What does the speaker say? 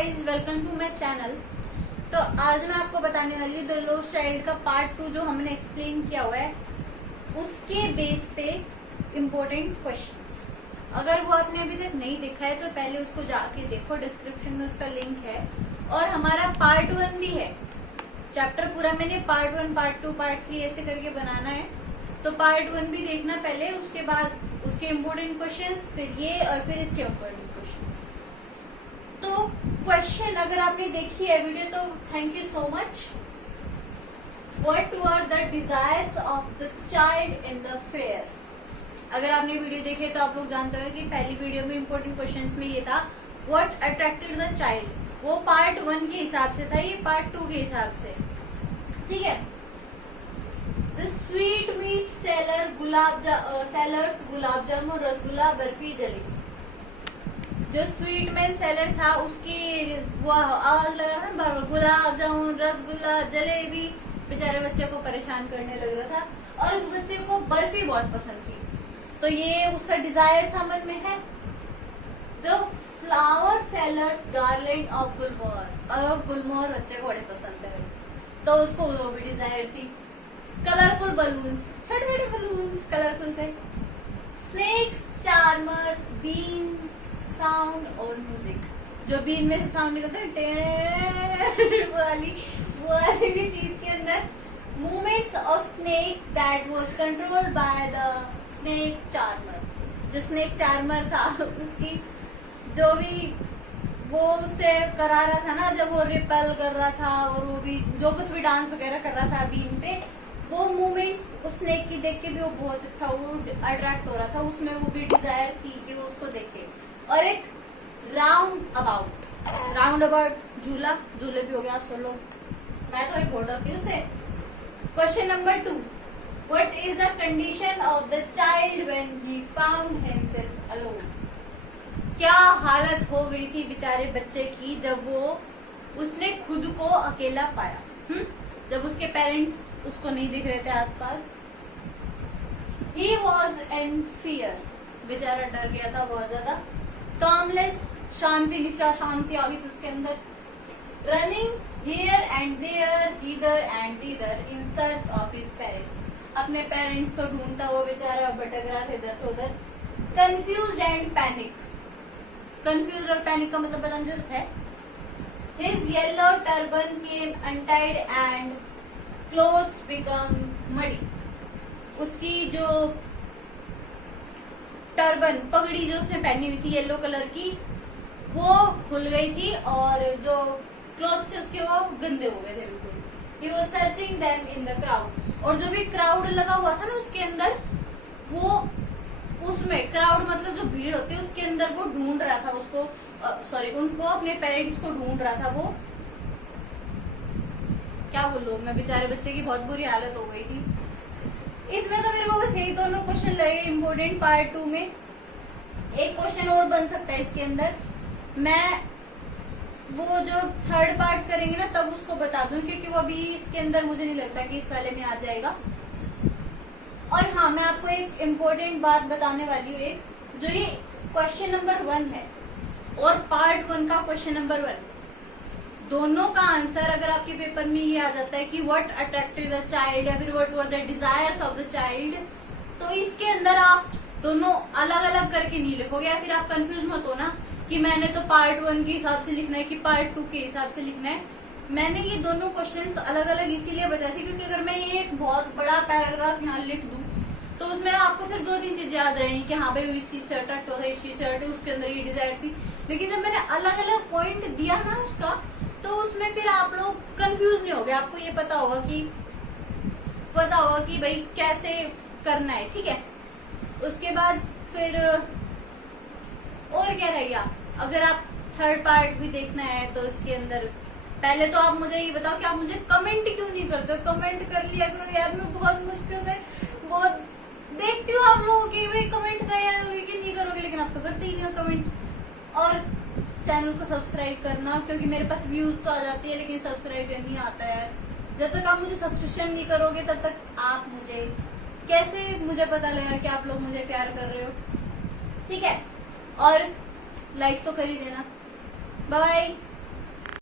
Guys, welcome to my channel. तो आज मैं आपको बताने वाली द लोस्ट चाइल्ड का पार्ट 2 जो हमने एक्सप्लेन किया हुआ है उसके बेस पे इम्पोर्टेंट क्वेश्चंस। अगर वो आपने अभी तक नहीं देखा है तो पहले उसको जाके देखो, डिस्क्रिप्शन में उसका लिंक है। और हमारा पार्ट 1 भी है, चैप्टर पूरा मैंने पार्ट 1, पार्ट 2, पार्ट 3 ऐसे करके बनाना है। तो पार्ट 1 भी देखना पहले, उसके बाद उसके इम्पोर्टेंट क्वेश्चंस, फिर ये और फिर इसके इम्पोर्टेंट क्वेश्चंस। तो क्वेश्चन अगर आपने देखी है वीडियो तो thank you so much. What were the desires of the child in the fair. अगर आपने वीडियो देखे तो आप लोग जानते हो कि पहली वीडियो में इम्पोर्टेंट क्वेश्चंस में ये था व्हाट अट्रैक्टेड द चाइल्ड, वो पार्ट 1 के हिसाब से था, ये पार्ट 2 के हिसाब से, ठीक है। The sweet meet sellers gulab jamun, rasgulla, barfi, jalebi. जो स्वीट मैन सेलर था उसकी वो आवाज लगा था बार गुलाब जामुन, रसगुल्ला, जलेबी। बेचारे बच्चे को परेशान करने लग रहा था और उस बच्चे को बर्फी बहुत पसंद थी, तो ये उसका डिजायर था, मन में है। The flower sellers garland of gulmohar, गुलमोहर बच्चे को बड़े पसंद है तो उसको वो भी डिजायर थी। कलरफुल बलून्स, छोटे छोटे बलून्स कलरफुल थे। स्नेक्स, चार्मर्स, बीन्स, साउंड और म्यूजिक। जो बीन में साउंड निकलता है वो वाली भी थी इसके अंदर। Movements of snake that was controlled by the snake charmer. जो स्नेक चार्मर था उसकी जो भी वो उससे करा रहा था ना, जब वो रिपेल कर रहा था और वो भी जो कुछ भी डांस वगैरह कर रहा था बीन पे, वो मूवमेंट्स उस स्नेक की देख के भी वो बहुत अच्छा वो अट्रैक्ट हो रहा था, उसमें वो भी डिजायर थी कि वो उसको देखे। और एक राउंड अबाउट झूला, झूले भी हो गया आप सब लोग, मैं तो एक बोल रही हूँ उसे। Question number 2, what is the condition of the child when he found himself alone. क्या हालत हो गई थी बेचारे बच्चे की जब उसने खुद को अकेला पाया, जब उसके पेरेंट्स उसको नहीं दिख रहे थे आसपास। He was in fear, बेचारा डर गया था बहुत ज्यादा। Calmless, शांति आ गई थी उसके अंदर। Running here and there, hither and thither in search of his parents, अपने पेरेंट्स को ढूंढता वो बेचारा भटक रहा था इधर से उधर। Confused and panic, कंफ्यूज और पैनिक का मतलब बताने जरूरत है। His yellow turban came untied and clothes become muddy, उसकी जो टर्बन पगड़ी जो उसने पहनी हुई थी येलो कलर की वो खुल गई थी और जो क्लॉथ्स से उसके वो गंदे हो गए थे बिल्कुल। He was searching them in the crowd, और जो भी क्राउड लगा हुआ था ना उसके अंदर, वो उसमें क्राउड मतलब जो भीड़ होती है उसके अंदर वो ढूंढ रहा था उसको, उनको, अपने पेरेंट्स को ढूंढ रहा था वो। क्या बोलूं मैं, बेचारे बच्चे की बहुत बुरी हालत हो गई थी। इसमें तो मेरे को बस यही दोनों क्वेश्चन लगे इम्पोर्टेंट पार्ट 2 में। एक क्वेश्चन और बन सकता है इसके अंदर, मैं वो जो थर्ड पार्ट करेंगे ना तब उसको बता दूं, क्योंकि वो अभी इसके अंदर मुझे नहीं लगता कि इस वाले में आ जाएगा। और हाँ, मैं आपको एक इम्पोर्टेंट बात बताने वाली हूँ, एक जो ये क्वेश्चन नंबर 1 है और पार्ट 1 का क्वेश्चन नंबर 1, दोनों का आंसर अगर आपके पेपर में ये आ जाता है कि व्हाट अट्रैक्टेड द चाइल्ड या फिर what were the desires of the child, तो इसके अंदर आप दोनों अलग अलग करके नहीं लिखोगे, या फिर आप कंफ्यूज मत हो ना कि मैंने तो पार्ट 1 के हिसाब से लिखना है कि पार्ट 2 के हिसाब से लिखना है। मैंने ये दोनों क्वेश्चंस अलग अलग इसीलिए बताए थे क्योंकि अगर मैं ये एक बहुत बड़ा पैराग्राफ यहाँ लिख दूं तो उसमें आपको सिर्फ 2-3 चीजें याद रहेंगी कि हाँ भाई इस चीज से अट्रैक्ट होता है, इस चीज से अट्रैक्ट, उसके अंदर ये डिजायर थी। लेकिन जब मैंने अलग अलग पॉइंट दिया ना उसका, तो उसमें फिर आप लोग कंफ्यूज नहीं हो गए, आपको ये पता होगा कि भाई कैसे करना है, ठीक है। उसके बाद फिर और क्या रहेगा, अगर आप थर्ड पार्ट भी देखना है तो इसके अंदर पहले तो आप मुझे ये बताओ कि आप मुझे कमेंट क्यों नहीं करते। कमेंट कर लिया करो यार, मैं बहुत मुश्किल से बहुत देखती हूँ आप लोगों की भाई कमेंट करोगे कि नहीं करोगे, लेकिन आप तो करते ही नहीं हो कमेंट। और चैनल को सब्सक्राइब करना, क्योंकि मेरे पास व्यूज तो आ जाती है लेकिन सब्सक्राइब नहीं आता है। जब तक आप मुझे सब्सक्रिप्शन नहीं करोगे तब तक आप मुझे कैसे मुझे पता लगेगा कि आप लोग मुझे प्यार कर रहे हो, ठीक है। और लाइक तो कर ही देना। बाय।